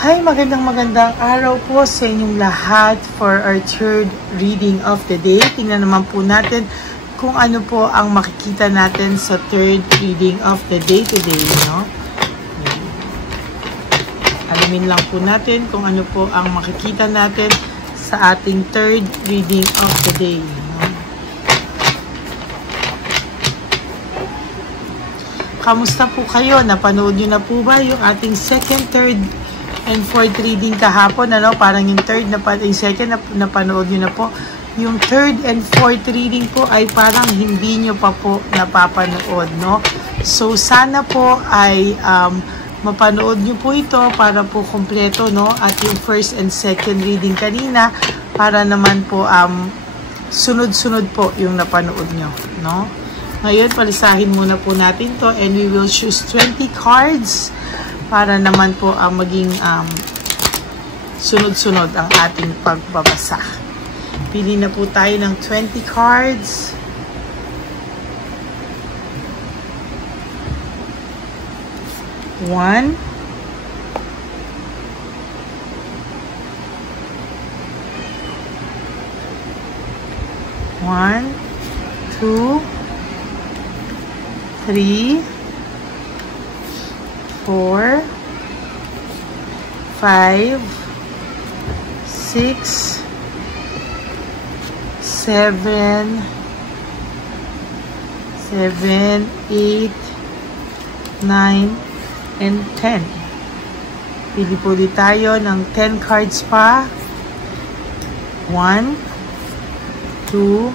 Hi, magandang araw po sa inyong lahat for our third reading of the day. Tingnan naman po natin kung ano po ang makikita natin sa third reading of the day today, no? Alamin lang po natin kung ano po ang makikita natin sa ating third reading of the day, no? Kamusta po kayo? Napanood nyo na po ba yung ating second, third, and fourth reading kahapon, ano? Parang yung third yung second napanood nyo na po. Yung third and fourth reading po ay parang hindi nyo pa po napapanood, no? So, sana po ay mapanood nyo po ito para po kompleto, no? At yung first and second reading kanina, para naman po sunod-sunod po yung napanood nyo, no? Ngayon, palisahin muna po natin to and we will choose 20 cards para naman po maging sunod-sunod ang ating pagbabasa. Pili na po tayo ng 20 cards. One. One, two, 3, 4, 5, 6, 7, 8, 9, and 10. Pili po ulit tayo ng 10 cards pa. 1, 2,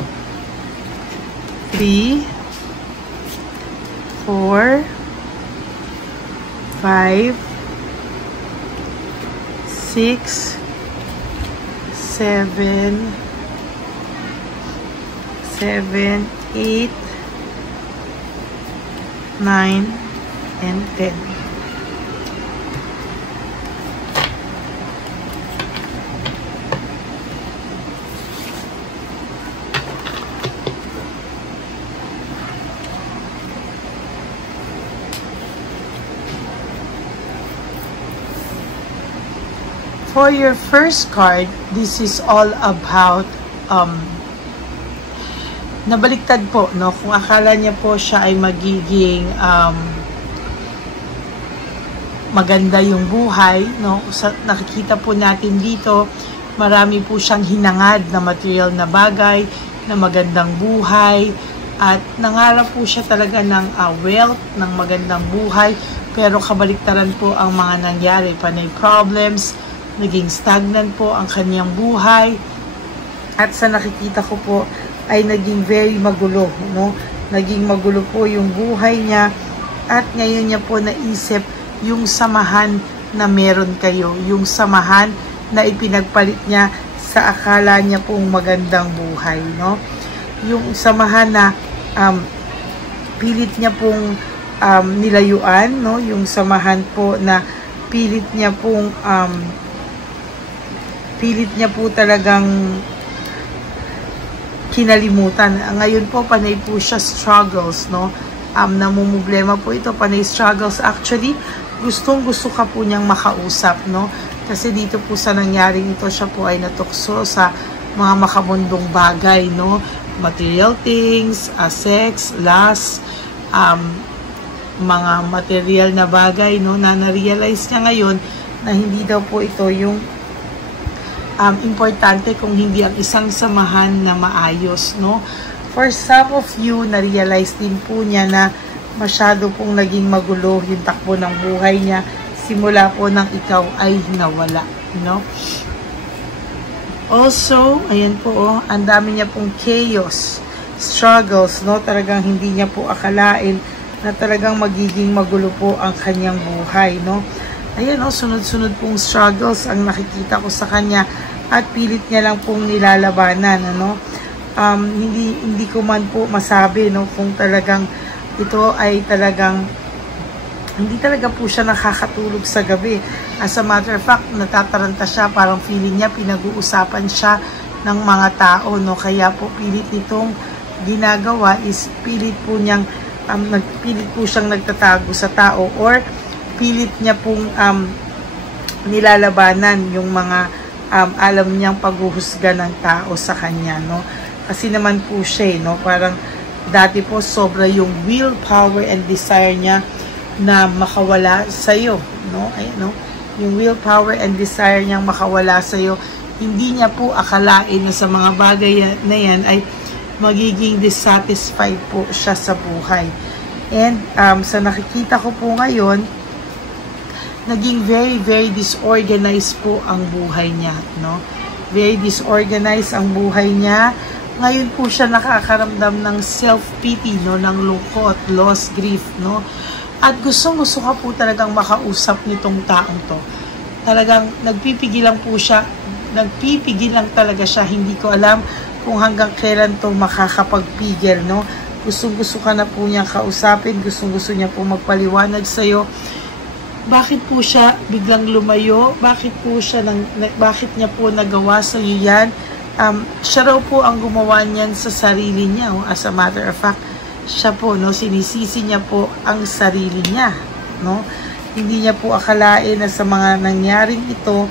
3, 4, 5, 6, 7, 8, 9, and 10. For your first card, this is all about nabaliktad po, no? Kung akala niya po siya ay magiging maganda yung buhay, no? Nakikita po natin dito, marami po siyang hinangad na material na bagay, na magandang buhay, at nangarap po siya talaga ng wealth, ng magandang buhay, pero kabaliktaran po ang mga nangyari, panay problems, naging stagnant po ang kanyang buhay, at sa nakikita ko po ay naging very magulo, no? Naging magulo po yung buhay niya, at ngayon niya po naisip yung samahan na meron kayo, yung samahan na ipinagpalit niya sa akala niya pong magandang buhay, no? Yung samahan na pilit niya pong nilayuan, no? Yung samahan po na pilit niya pong talagang kinalimutan. Ngayon po, panay po siya struggles, no? Namumblema po ito, panay struggles. Actually, gustong-gusto ka po niyang makausap, no? Kasi dito po sa nangyaring ito, siya po ay natukso sa mga makabundong bagay, no? Material things, sex, lust, mga material na bagay, no? Na na-realize niya ngayon na hindi daw po ito yung importante kung hindi ang isang samahan na maayos, no? For some of you, na-realize din po niya na masyado pong naging magulo yung takbo ng buhay niya simula po nang ikaw ay nawala, no? Also, ayan po, oh, ang dami niya pong chaos, struggles, no? Talagang hindi niya po akalain na talagang magiging magulo po ang kanyang buhay, no? Ayan, oh, sunod-sunod pong struggles ang nakikita ko sa kanya, at pilit niya lang pong nilalabanan, ano? Hindi ko man po masabi, no, kung talagang ito ay talagang hindi talaga po siya nakakatulog sa gabi. As a matter of fact, natataranta siya, parang feeling niya pinag-uusapan siya ng mga tao, no? Kaya po pilit nitong ginagawa is pilit po niyang pilit po siyang nagtatago sa tao, or pilit niya pong nilalabanan yung mga alam niyang paghuhusga ng tao sa kanya, no? Kasi naman po siya, no? Parang dati po sobra yung willpower and desire niya na makawala sa'yo, no? Ayan, no? Yung willpower and desire niyang makawala sa'yo, hindi niya po akalain na sa mga bagay na yan ay magiging dissatisfied po siya sa buhay. And sa nakikita ko po ngayon, naging very, very disorganized po ang buhay niya, no? Very disorganized ang buhay niya. Ngayon po siya nakakaramdam ng self-pity, no? Ng lungkot, loss, grief, no? At gustong-gusto ka po talagang makausap nitong taong to. Talagang nagpipigil lang po siya, nagpipigil lang talaga siya. Hindi ko alam kung hanggang kailan to makakapagpigil, no? Gustong-gusto ka na po niya kausapin, gustong-gusto niya po magpaliwanag sa'yo. Bakit po siya biglang lumayo? Bakit niya po nagawa sa iyo yan? Siya raw po ang gumawa niyan sa sarili niya. As a matter of fact, siya po, no, sinisisi niya po ang sarili niya, no? Hindi niya po akalain na sa mga nangyaring ito,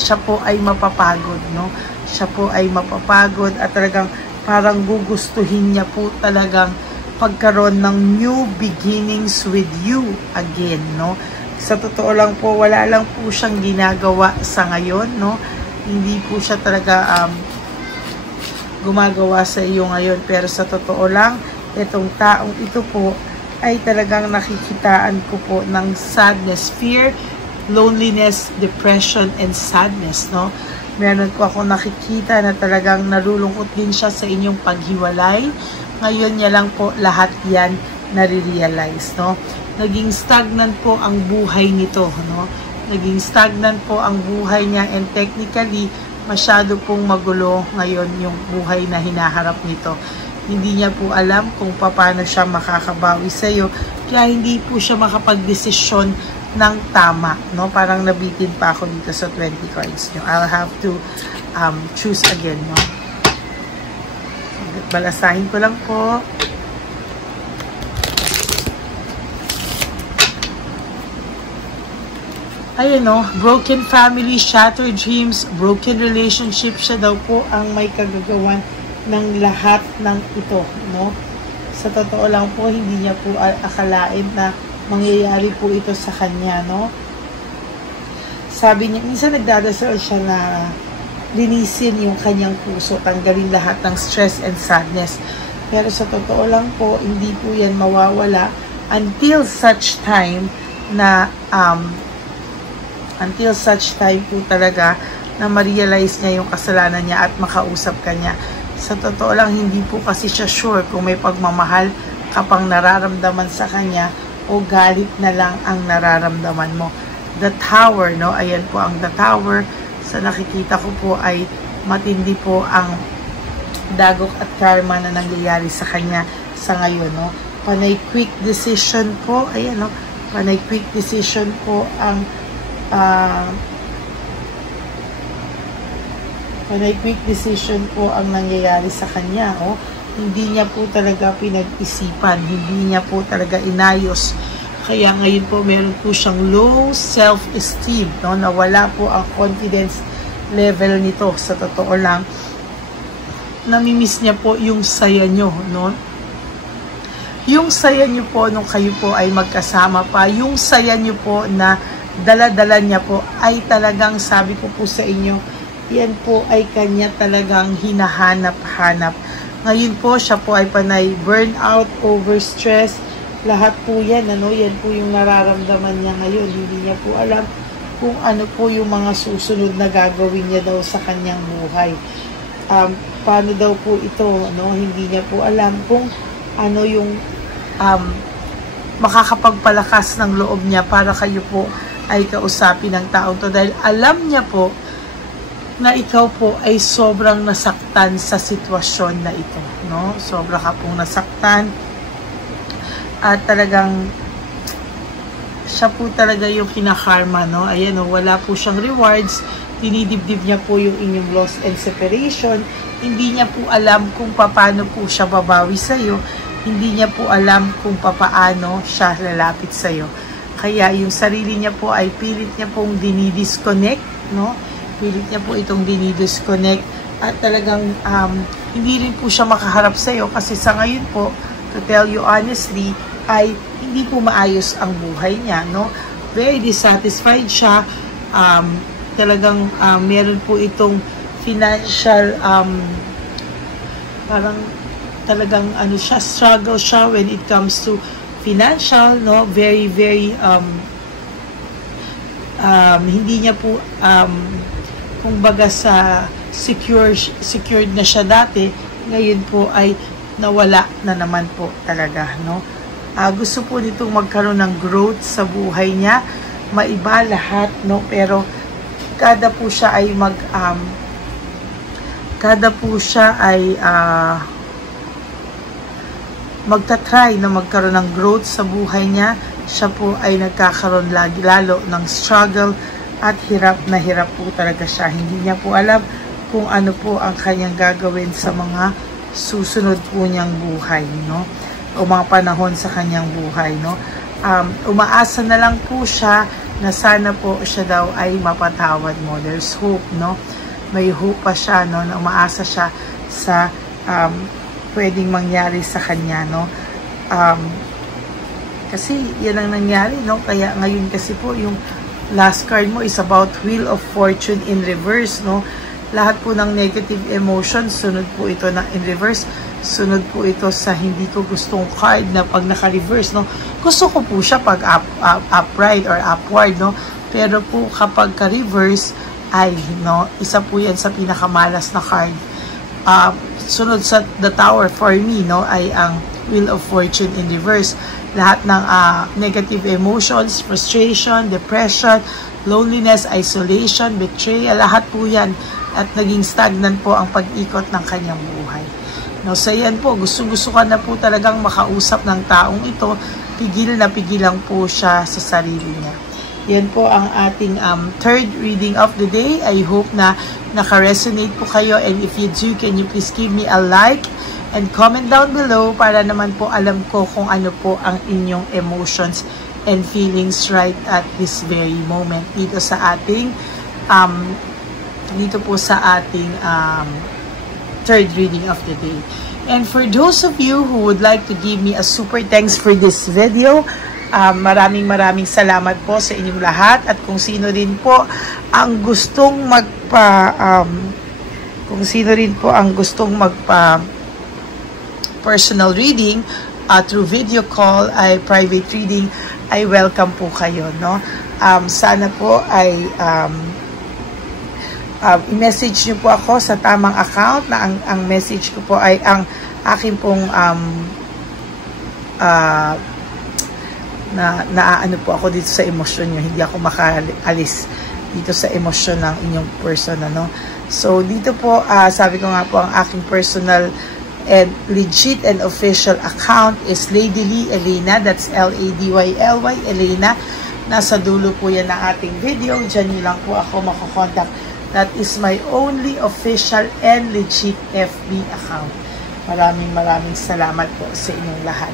siya po ay mapapagod, no? Siya po ay mapapagod at talagang parang gugustuhin niya po talagang pagkaroon ng new beginnings with you again, no? Sa totoo lang po, wala lang po siyang ginagawa sa ngayon, no? Hindi po siya talaga gumagawa sa iyo ngayon, pero sa totoo lang, itong taong ito po ay talagang nakikitaan ko po ng sadness, fear, loneliness, depression, and sadness, no? Meron po ako nakikita na talagang nalulungkot din siya sa inyong paghiwalay. Ngayon niya lang po lahat yan nare-realize, no? Naging stagnant po ang buhay nito, no? Naging stagnant po ang buhay niya, and technically, masyado pong magulo ngayon yung buhay na hinaharap nito. Hindi niya po alam kung paano siya makakabawi sa iyo, kaya hindi po siya makapagdesisyon ng tama, no? Parang nabitin pa ako dito sa 20 cards nyo. I'll have to choose again, no? Balasahin ko lang po. Ayun, no? Broken family, shattered dreams, broken relationship. Siya daw po ang may kagagawan ng lahat ng ito, no? Sa totoo lang po, hindi niya po akalain na mangyayari po ito sa kanya, no? Sabi niya, minsan nagdadasal siya na linisin yung kanyang puso, tanggalin lahat ng stress and sadness. Pero sa totoo lang po, hindi po yan mawawala until such time na po talaga na ma-realize niya yung kasalanan niya at makausap ka niya. Sa totoo lang, hindi po kasi siya sure kung may pagmamahal ka pang nararamdaman sa kanya o galit na lang ang nararamdaman mo. The Tower, no? Ayan po ang The Tower. Sa nakikita ko po ay matindi po ang dagok at karma na nangyayari sa kanya sa ngayon, no? Panay quick decision po, ayan, no? Panay quick decision po ang panay quick decision po ang nangyayari sa kanya, oh. Hindi niya po talaga pinag-isipan, hindi niya po talaga inayos. Kaya ngayon po meron po siyang low self-esteem, no? Nawala po ang confidence level nito. Sa totoo lang, namimiss niya po yung saya nyo, no? Yung saya nyo po nung kayo po ay magkasama pa, yung saya nyo po na dala-dala niya po ay talagang, sabi ko po sa inyo, yan po ay kanya talagang hinahanap-hanap. Ngayon po siya po ay panay burnout, overstress, lahat po yan, ano, yan po yung nararamdaman niya ngayon. Hindi niya po alam kung ano po yung mga susunod na gagawin niya daw sa kanyang buhay. Paano daw po ito, no? Hindi niya po alam kung ano yung makakapagpalakas ng loob niya para kayo po ay kausapin ng taong to. Dahil alam niya po na ikaw po ay sobrang nasaktan sa sitwasyon na ito, no? Sobra ka pong nasaktan. At talagang siya po talaga yung kinakarma, no? Ayan, no? Wala po siyang rewards. Dinidibdib niya po yung inyong loss and separation. Hindi niya po alam kung paano po siya babawi sa'yo. Hindi niya po alam kung paano siya lalapit sa'yo. Kaya yung sarili niya po ay pilit niya pong dinidisconnect, no? Pilit niya po itong dinidisconnect at talagang hindi rin po siya makaharap sa iyo kasi sa ngayon po, to tell you honestly, ay hindi po maayos ang buhay niya, no? Very dissatisfied siya. Talagang meron po itong financial parang talagang struggle siya when it comes to financial, no? Very hindi niya po kumbaga sa secured na siya dati, ngayon po ay nawala na naman po talaga, no? Gusto po nitong magkaroon ng growth sa buhay niya, maiba lahat, no? Pero kada po siya ay magta-try na magkaroon ng growth sa buhay niya, siya po ay nagkakaroon lalo ng struggle at hirap po talaga siya. Hindi niya po alam kung ano po ang kanyang gagawin sa mga susunod po niyang buhay, no? O mga panahon sa kanyang buhay, no? Umaasa na lang po siya na sana po siya daw ay mapatawad mo. There's hope, no? May hope pa siya, no? Na umaasa siya sa pwedeng mangyari sa kanya, no? Kasi yan ang nangyari, no? Kaya ngayon kasi po yung last card mo is about Wheel of Fortune in reverse, no? Lahat po ng negative emotions, sunod po ito na in reverse. Sunod po ito sa hindi ko gustong card na pag naka-reverse, no? Gusto ko po siya pag upright or upward, no? Pero po kapag ka-reverse ay, no? Isa po yan sa pinakamalas na card. Sunod sa the Tower for me, no, ay ang Wheel of Fortune in reverse. Lahat ng negative emotions, frustration, depression, loneliness, isolation, betrayal, lahat po yan at naging stagnant po ang pag-ikot ng kanyang buhay. No, so yan po, gusto ka na po talagang makausap ng taong ito, pigil lang po siya sa sarili niya. Yan po ang ating third reading of the day. I hope na naka-resonate po kayo, and if you do, can you please give me a like and comment down below para naman po alam ko kung ano po ang inyong emotions and feelings right at this very moment dito sa ating third reading of the day. And for those of you who would like to give me a super thanks for this video, maraming salamat po sa inyong lahat. At kung sino rin po ang gustong magpa personal reading through video call, ay private reading, ay welcome po kayo, no? Sana po ay i-message niyo po ako sa tamang account na ang message ko po ay ang akin pong naaano po ako dito sa emosyon nyo. Hindi ako makaalis dito sa emosyon ng inyong person, ano? So, dito po, sabi ko nga po, ang aking personal and legit and official account is Lady Lee Elena. That's L-A-D-Y-L-Y, Elena. Nasa dulo po yan ng ating video. Diyan nyo lang po ako makokontak. That is my only official and legit FB account. Maraming salamat po sa inyong lahat.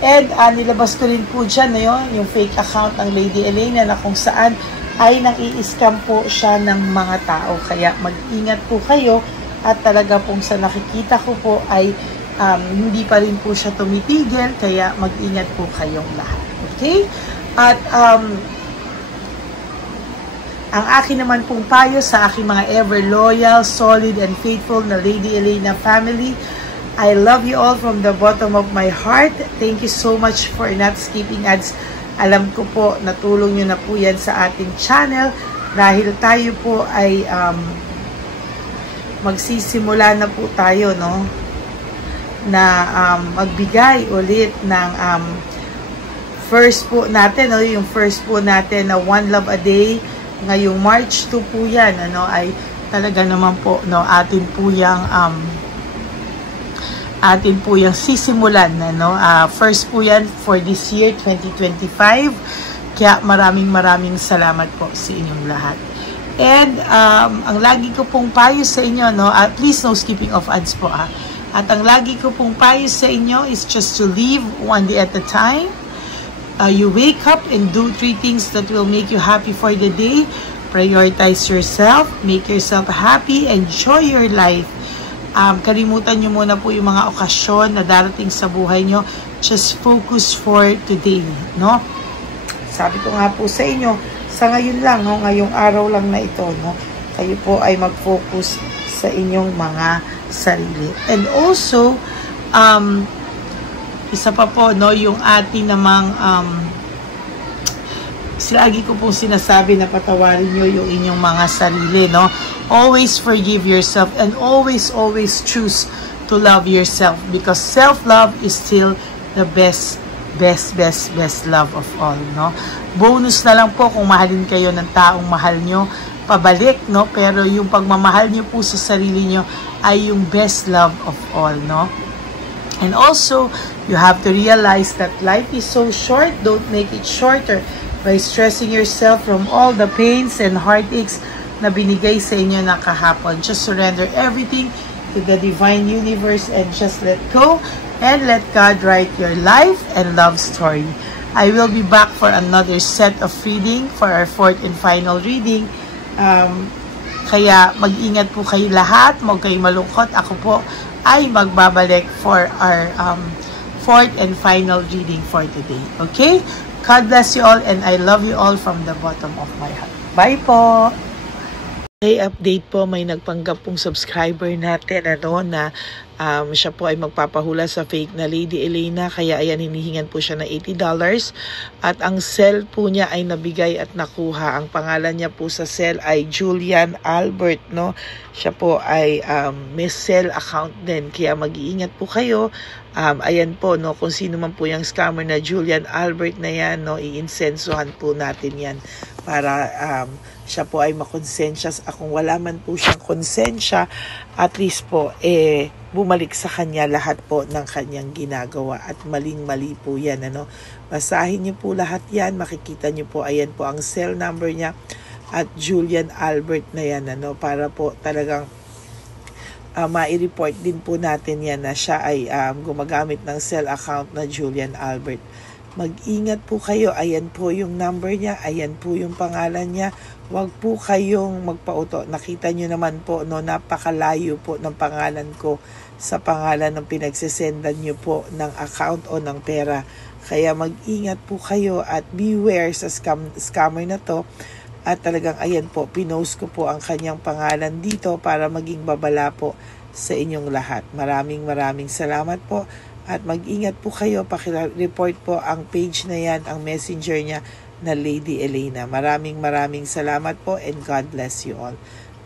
And nilabas ko rin po dyan yung fake account ng Lady Elena na kung saan ay nai-scam po siya ng mga tao. Kaya mag-ingat po kayo at talaga pong sa nakikita ko po ay hindi pa rin po siya tumitigil. Kaya mag-ingat po kayong lahat. Okay? At ang akin naman pong payo sa aking mga ever loyal, solid, and faithful na Lady Elena family, I love you all from the bottom of my heart. Thank you so much for not skipping ads. Alam ko po, natulong nyo na po yan sa ating channel dahil tayo po ay magsisimula na po tayo, no? Na magbigay ulit ng first po natin, no? Yung first po natin na One Love a Day. Ngayong March 2 po yan, ano? Ay talaga naman po, no? Atin po yung sisimulan, ano? First po yan for this year, 2025. Kaya maraming salamat po sa inyong lahat. And ang lagi ko pong payo sa inyo, no? Please no skipping of ads po, ha? At ang lagi ko pong payo sa inyo is just to live one day at a time. you wake up and do 3 things that will make you happy for the day. Prioritize yourself, make yourself happy, enjoy your life. Kalimutan nyo muna po yung mga okasyon na darating sa buhay nyo. Just focus for today, no? Sabi ko nga po sa inyo, sa ngayon lang, no? Ngayong araw lang na ito, no? Kayo po ay mag-focus sa inyong mga sarili. And also, isa pa po, no, yung ating namang lagi ko pong sinasabi na patawarin nyo yung inyong mga sarili, no? Always forgive yourself and always choose to love yourself, because self-love is still the best love of all, no? Bonus na lang po kung mahalin kayo ng taong mahal nyo, pabalik, no? Pero yung pagmamahal nyo po sa sarili nyo ay yung best love of all, no? And also, you have to realize that life is so short. Don't make it shorter by stressing yourself from all the pains and heartaches na binigay sa inyo ng kahapon. Just surrender everything to the divine universe and just let go and let God write your life and love story. I will be back for another set of reading for our 4th and final reading. Kaya mag-ingat po kayo lahat, huwag kayo malungkot. Ako po ay magbabalik for our 4th and final reading for today. Okay? God bless you all and I love you all from the bottom of my heart. Bye po! May update po, may nagpanggap pong subscriber natin na siya po ay magpapahula sa fake na Lady Elena, kaya ayan, hinihingan po siya ng $80 at ang cell po niya ay nabigay at nakuha. Ang pangalan niya po sa cell ay Julian Albert, no? Siya po ay may cell account din, kaya mag-iingat po kayo. Ayan po, no, kung sino man po yung scammer na Julian Albert na yan, no, iinsensuhan po natin yan para siya po ay makonsensya. Kung wala man po siyang konsensya, at least po bumalik sa kanya lahat po ng kanyang ginagawa, at maling-mali po yan, ano. Basahin niyo po lahat yan, makikita niyo po, ayan po ang cell number niya at Julian Albert na yan, ano, para po talagang mai-report din po natin yan na siya ay gumagamit ng cell account na Julian Albert. Mag-ingat po kayo. Ayan po yung number niya. Ayan po yung pangalan niya. Huwag po kayong magpauto. Nakita nyo naman po, no, napakalayo po ng pangalan ko sa pangalan ng pinagsisendan nyo po ng account o ng pera. Kaya mag-ingat po kayo at beware sa scammer na to. At talagang ayan po, pinost ko po ang kanyang pangalan dito para maging babala po sa inyong lahat. Maraming salamat po. At mag-ingat po kayo, pakireport po ang page na yan, ang messenger niya na Lady Elena. Maraming salamat po and God bless you all.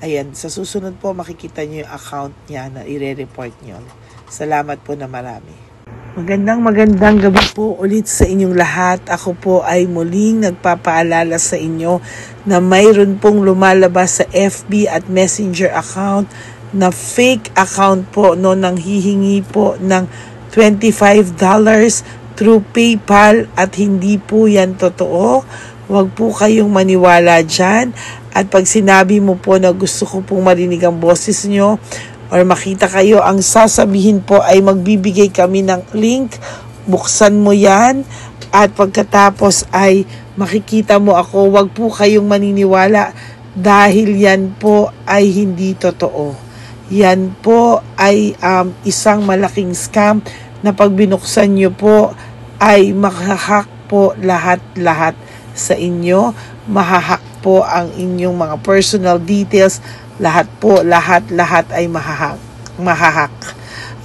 Ayan, sa susunod po makikita niyo yung account niya na i-report niyo. Salamat po na marami. Magandang gabi po ulit sa inyong lahat. Ako po ay muling nagpapaalala sa inyo na mayroon pong lumalabas sa FB at Messenger account na fake account po, no, nang hihingi po ng $25 through PayPal at hindi po yan totoo. Huwag po kayong maniwala dyan. At pag sinabi mo po na gusto ko pong marinig ang boses nyo or makita kayo, ang sasabihin po ay magbibigay kami ng link. Buksan mo yan at pagkatapos ay makikita mo ako. Huwag po kayong maniniwala dahil yan po ay hindi totoo. Yan po ay isang malaking scam na pag binuksan nyo po ay mahahack po lahat sa inyo. Mahahack po ang inyong mga personal details. Lahat ay mahahack.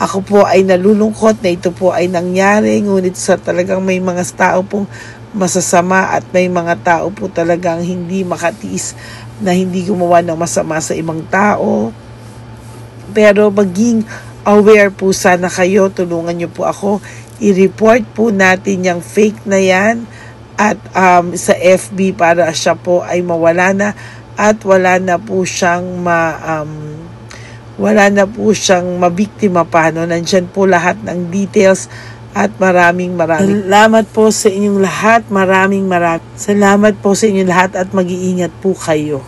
Ako po ay nalulungkot na ito po ay nangyari, ngunit sa talagang may mga tao pong masasama at may mga tao po talagang hindi makatiis na hindi gumawa ng masama sa ibang tao. Pero maging aware po sana kayo, tulungan nyo po ako, i-report po natin yung fake na yan at sa FB para siya po ay mawala na at wala na po siyang mabiktima pa, no? Nandyan po lahat ng details at maraming salamat po sa inyong lahat. Maraming salamat po sa inyong lahat at mag-iingat po kayo.